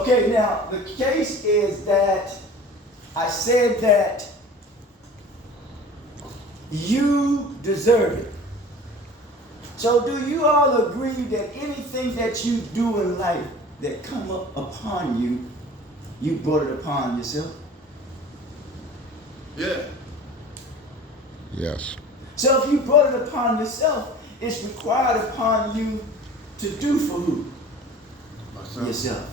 Okay, now the case is that I said that you deserve it. So do you all agree that anything that you do in life that come up upon you, you brought it upon yourself? Yeah. Yes. So if you brought it upon yourself, it's required upon you to do for who? Myself. Yourself.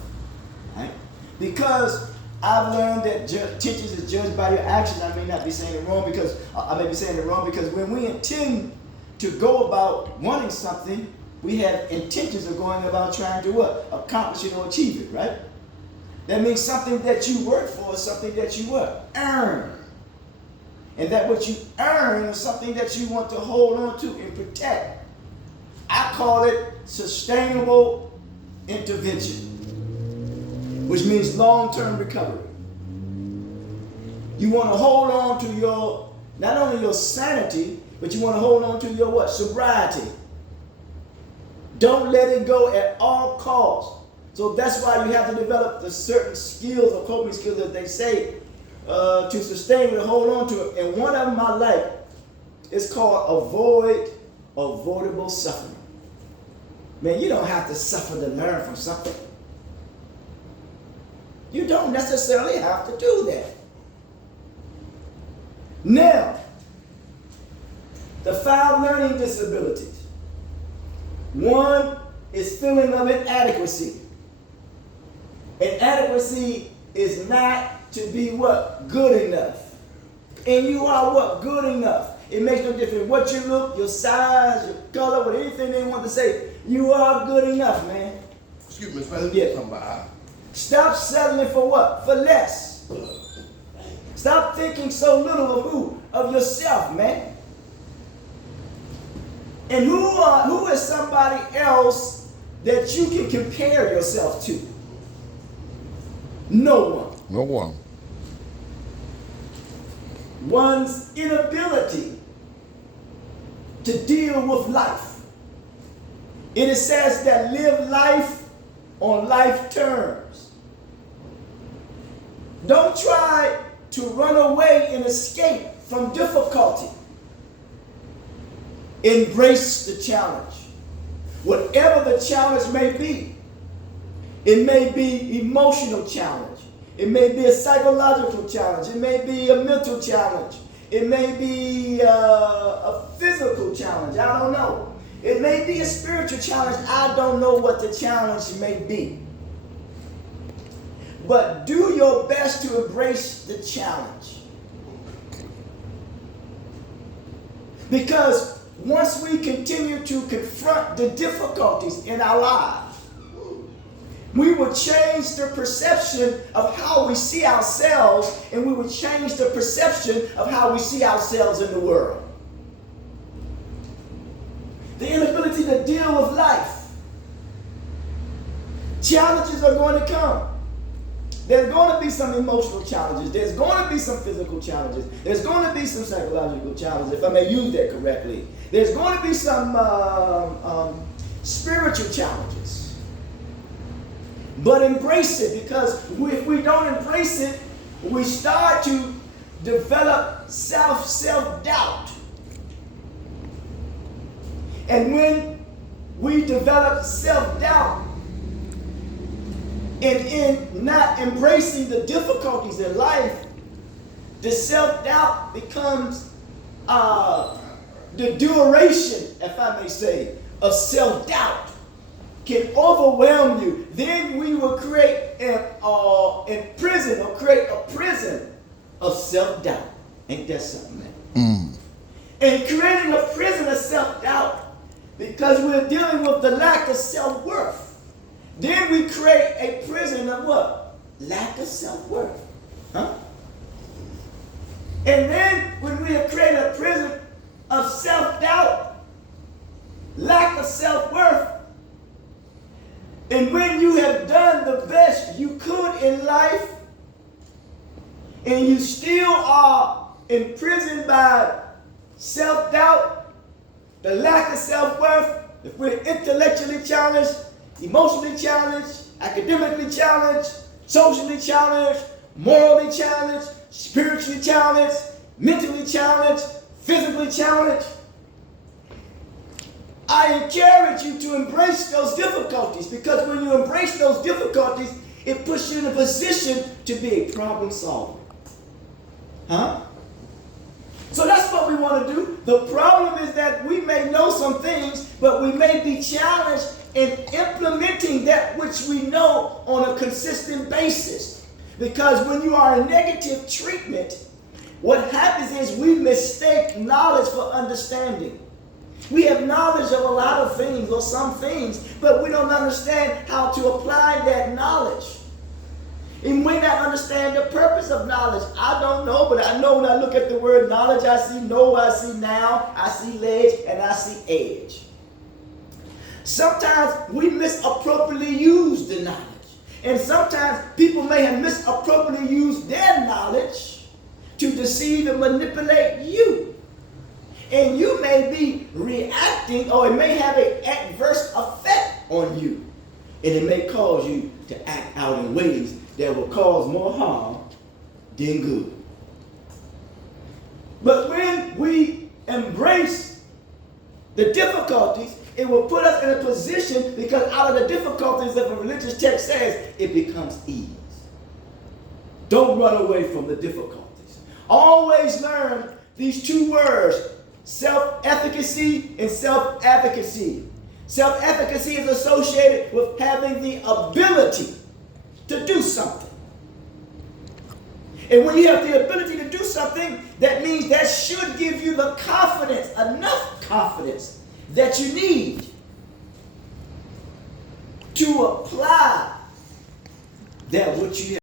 Right? Because I've learned that teachers is judged by your actions. I may not be saying it wrong because I may be saying it wrong because when we intend to go about wanting something, we have intentions of going about trying to what? Accomplish it or achieve it, right? That means something that you work for is something that you what? Earn. And that what you earn is something that you want to hold on to and protect. I call it sustainable intervention, which means long-term recovery. You want to hold on to your, not only your sanity, but you want to hold on to your what? Sobriety. Don't let it go at all costs. So that's why you have to develop the certain skills or coping skills that they say to sustain it and hold on to it. And one of them I like is called avoid avoidable suffering. Man, you don't have to suffer to learn from something. You don't necessarily have to do that. Now, the 5 learning disabilities. One is feeling of inadequacy. Inadequacy is not to be what? Good enough. And you are what? Good enough. It makes no difference what you look, your size, your color, what anything they want to say. You are good enough, man. Excuse me, Mr. Yeah. Somebody. Stop settling for what? For less. Stop thinking so little of who? Of yourself, man. And who is somebody else that you can compare yourself to? No one. No one. One's inability to deal with life. It says that live life on life terms. Don't try to run away and escape from difficulty. Embrace the challenge. Whatever the challenge may be. It may be emotional challenge. It may be a psychological challenge. It may be a mental challenge. It may be a physical challenge. I don't know. It may be a spiritual challenge. I don't know what the challenge may be. But do your best to embrace the challenge. Because once we continue to confront the difficulties in our lives, we will change the perception of how we see ourselves, and we will change the perception of how we see ourselves in the world. The inability to deal with life. Challenges are going to come. There's going to be some emotional challenges. There's going to be some physical challenges. There's going to be some psychological challenges, if I may use that correctly. There's going to be some spiritual challenges. But embrace it, because if we don't embrace it, we start to develop self-doubt. And when we develop self-doubt and in not embracing the difficulties in life, the self-doubt becomes the duration, if I may say, of self-doubt can overwhelm you. Then we will create a prison of self-doubt. Ain't that something, man? And creating a prison of self-doubt, because we're dealing with the lack of self-worth. Then we create a prison of what? Lack of self-worth. Huh? And then when we have created a prison of self-doubt, lack of self-worth, and when you have done the best you could in life, and you still are imprisoned by self-doubt, the lack of self-worth, if we're intellectually challenged, emotionally challenged, academically challenged, socially challenged, morally challenged, spiritually challenged, mentally challenged, physically challenged. I encourage you to embrace those difficulties, because when you embrace those difficulties, it puts you in a position to be a problem solver. Huh? So that's what we want to do. The problem is that we may know some things, but we may be challenged in implementing that which we know on a consistent basis. Because when you are in negative treatment, what happens is we mistake knowledge for understanding. We have knowledge of a lot of things or some things, but we don't understand how to apply that knowledge. And we not understand the purpose of knowledge. I don't know, but I know when I look at the word knowledge, I see know, I see now, I see ledge, and I see edge. Sometimes we misappropriately use the knowledge. And sometimes people may have misappropriately used their knowledge to deceive and manipulate you. And you may be reacting, or it may have an adverse effect on you. And it may cause you to act out in ways that will cause more harm than good. But when we embrace the difficulties, it will put us in a position, because out of the difficulties that the religious text says, it becomes ease. Don't run away from the difficulties. Always learn these two words, self-efficacy and self-advocacy. Self-efficacy is associated with having the ability to do something. And when you have the ability to do something, that means that should give you the confidence, enough confidence that you need to apply that which you have.